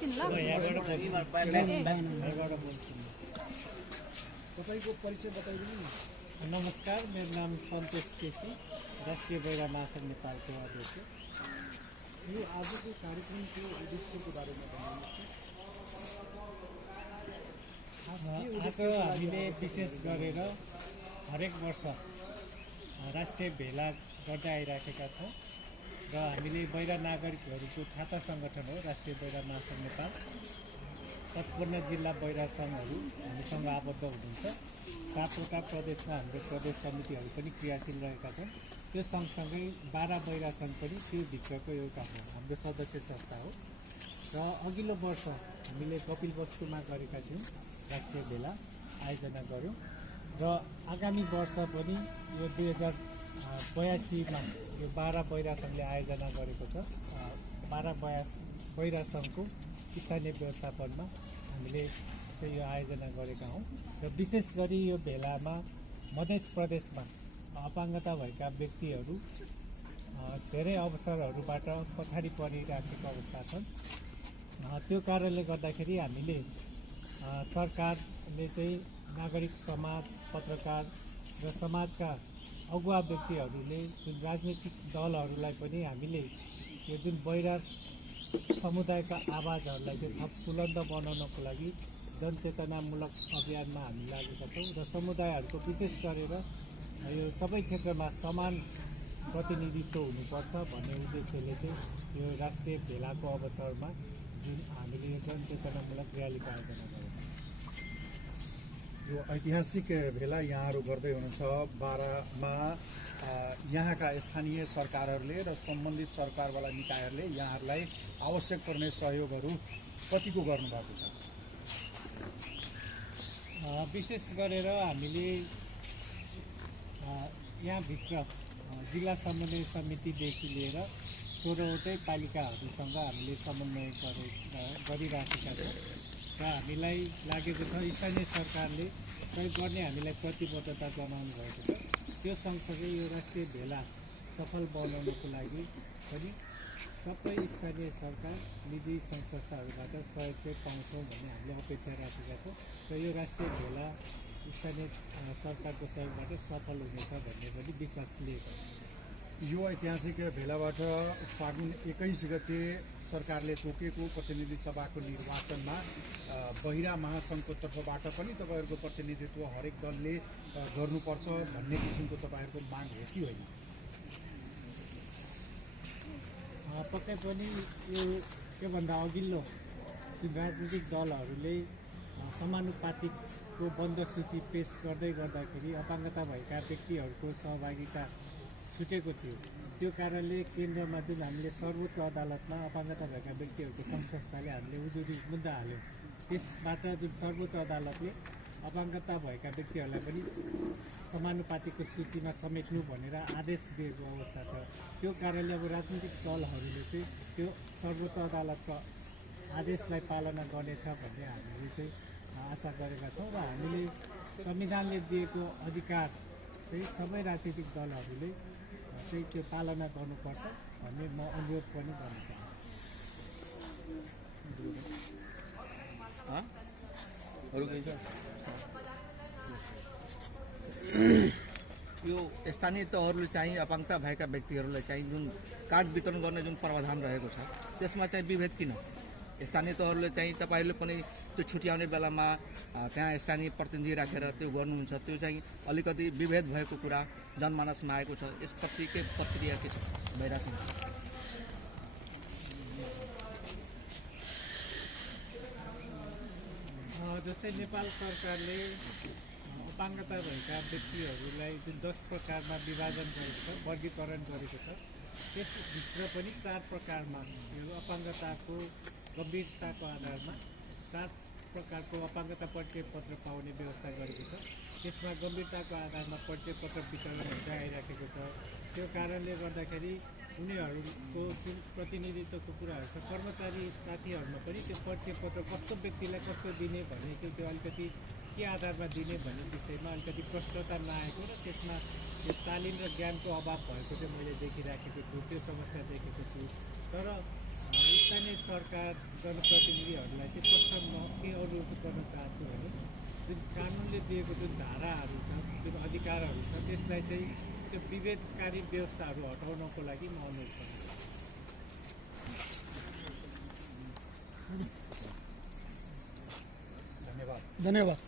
एकछिन ल तपाईको परिचय बताइदिनु न। नमस्कार, मेरो नाम सन्तोष केसी, राष्ट्रिय बहिरा महासङ्घ नेपालको अध्यक्ष। यो आजको कार्यक्रमको उद्देश्यको बारेमा आज हामीले विशेष गरेर हरेक वर्ष राष्ट्रिय भेला गर्दै आइराखेका छौँ र हामीले बहिरा नागरिकहरूको छाता सङ्गठन हो राष्ट्रिय बहिरा महासङ्घ नेपाल। 55 जिल्ला बहिरा सङ्घहरू हामीसँग आबद्ध हुनुहुन्छ। 7वटा प्रदेशमा हाम्रो प्रदेश समितिहरू पनि क्रियाशील रहेका छन्। त्यो सँगसँगै 12 बहिरा सङ्घ पनि त्यो भित्रको एउटा हो, हाम्रो सदस्य संस्था हो। र अघिल्लो वर्ष हामीले कपिलवस्तुमा गरेका थियौँ, राष्ट्रिय भेला आयोजना गऱ्यौँ र आगामी वर्ष पनि यो 2082मा यो 12 बहिरा सङ्घले आयोजना गरेको छ। 12 बहिरा सङ्घको स्थानीय व्यवस्थापनमा हामीले चाहिँ यो आयोजना गरेका हौँ र विशेष गरी यो भेलामा मध्य प्रदेशमा अपाङ्गता भएका व्यक्तिहरू धेरै अवसरहरूबाट पछाडि परिराखेको अवस्था छन्। त्यो कारणले गर्दाखेरि हामीले सरकारले चाहिँ नागरिक समाज, पत्रकार र समाजका अगुवा व्यक्तिहरूले जुन राजनीतिक दलहरूलाई पनि हामीले यो जुन बहिरा समुदायका आवाजहरूलाई चाहिँ थप बुलन्द बनाउनको लागि जनचेतनामूलक अभियानमा हामी लागेका छौँ र समुदायहरूको विशेष गरेर यो सबै क्षेत्रमा समान प्रतिनिधित्व हुनुपर्छ भन्ने उद्देश्यले चाहिँ यो राष्ट्रिय भेलाको अवसरमा जुन हामीले यो जनचेतनामूलक र्यालीको आयोजना गरेका छौँ। यो ऐतिहासिक भेला यहाँहरू गर्दै हुनुहुन्छ। 12मा यहाँका स्थानीय सरकारहरूले र सम्बन्धित सरकारवाला निकायहरूले यहाँहरूलाई आवश्यक पर्ने सहयोगहरू कतिको गर्नुभएको छ? विशेष गरेर हामीले यहाँभित्र जिल्ला समन्वय समितिदेखि लिएर 16वटै पालिकाहरूसँग हामीले समन्वय गरिराखेका छौँ र हामीलाई लागेको छ स्थानीय सरकारले प्रयोग गर्ने हामीलाई प्रतिबद्धता जनाउनु भएको छ। त्यो सँगसँगै यो राष्ट्रिय भेला सफल बनाउनको लागि पनि सबै स्थानीय सरकार, निजी सङ्घ संस्थाहरूबाट सहयोग चाहिँ पाउँछौँ भन्ने हामीले अपेक्षा राखेका छौँ र यो राष्ट्रिय भेला स्थानीय सरकारको सहयोगबाट सफल हुनेछ भन्ने पनि विश्वास लिएको छ। यो ऐतिहासिक भेलाबाट फागुन 21 गते सरकारले तोकेको प्रतिनिधि सभाको निर्वाचनमा बहिरा महासङ्घको तर्फबाट पनि तपाईँहरूको प्रतिनिधित्व हरेक दलले गर्नुपर्छ भन्ने किसिमको तपाईँहरूको माग हो कि होइन? पक्कै पनि यो त्योभन्दा अघिल्लो जुन राजनीतिक दलहरूले समानुपातिकको बन्द सूची पेश गर्दाखेरि अपाङ्गता भएका व्यक्तिहरूको सहभागिता छुटेको थियो। त्यो कारणले केन्द्रमा जुन हामीले सर्वोच्च अदालतमा अपाङ्गता भएका व्यक्तिहरूको सङ्घ संस्थाले हामीले उजुरी मुद्दा हाल्यौँ। त्यसबाट जुन सर्वोच्च अदालतले अपाङ्गता भएका व्यक्तिहरूलाई पनि समानुपातिकको सूचीमा समेट्नु भनेर आदेश दिएको अवस्था छ। त्यो कारणले अब राजनीतिक दलहरूले चाहिँ त्यो सर्वोच्च अदालतको आदेशलाई पालना गर्नेछ भन्ने हामीले चाहिँ आशा गरेका छौँ र हामीले संविधानले दिएको अधिकार चाहिँ सबै राजनीतिक दलहरूले चाहिँ त्यो पालना गर्नुपर्छ भन्ने म अनुरोध पनि गर्न चाहन्छु। यो स्थानीय तहहरूले चाहिँ अपाङ्गता भएका व्यक्तिहरूलाई चाहिँ जुन कार्ड वितरण गर्ने जुन प्रावधान रहेको छ त्यसमा चाहिँ विभेद किन? स्थानीय तहहरूले चाहिँ तपाईँहरूले पनि त्यो छुट्याउने बेलामा त्यहाँ स्थानीय प्रतिनिधि राखेर त्यो गर्नुहुन्छ, त्यो चाहिँ अलिकति विभेद भएको कुरा जनमानसमा आएको छ। यसप्रति के प्रक्रिया के छ भइरहेको छ? जस्तै नेपाल सरकारले अपाङ्गता भएका व्यक्तिहरूलाई जुन 10 प्रकारमा विभाजन गरेको छ, वर्गीकरण गरेको छ, त्यसभित्र पनि 4 प्रकारमा यो अपाङ्गताको गम्भीरताको आधारमा 4 प्रकारको अपाङ्गता परिचय पत्र पाउने व्यवस्था गरेको छ। त्यसमा गम्भीरताको आधारमा परिचय पत्र वितरण हुँदै आइराखेको छ। त्यो कारणले गर्दाखेरि उनीहरूको जुन प्रतिनिधित्वको कुराहरू छ, कर्मचारी साथीहरूमा पनि त्यो परिचय पत्र कस्तो व्यक्तिलाई कस्तो दिने भन्ने चाहिँ त्यो अलिकति के आधारमा दिने भन्ने विषयमा अलिकति प्रष्टता नआएको र त्यसमा त्यो तालिम र ज्ञानको अभाव भएको चाहिँ मैले देखिराखेको छु, त्यो समस्या देखेको छु। तर स्थानीय सरकार जनप्रतिनिधिहरूलाई चाहिँ प्रश्न म के अनुरोध गर्न चाहन्छु भने जुन कानुनले दिएको जुन धाराहरू छ जुन अधिकारहरू छ त्यसलाई चाहिँ त्यो विभेदकारी व्यवस्थाहरू हटाउनको लागि म अनुरोध गर्छु। धन्यवाद। धन्यवाद।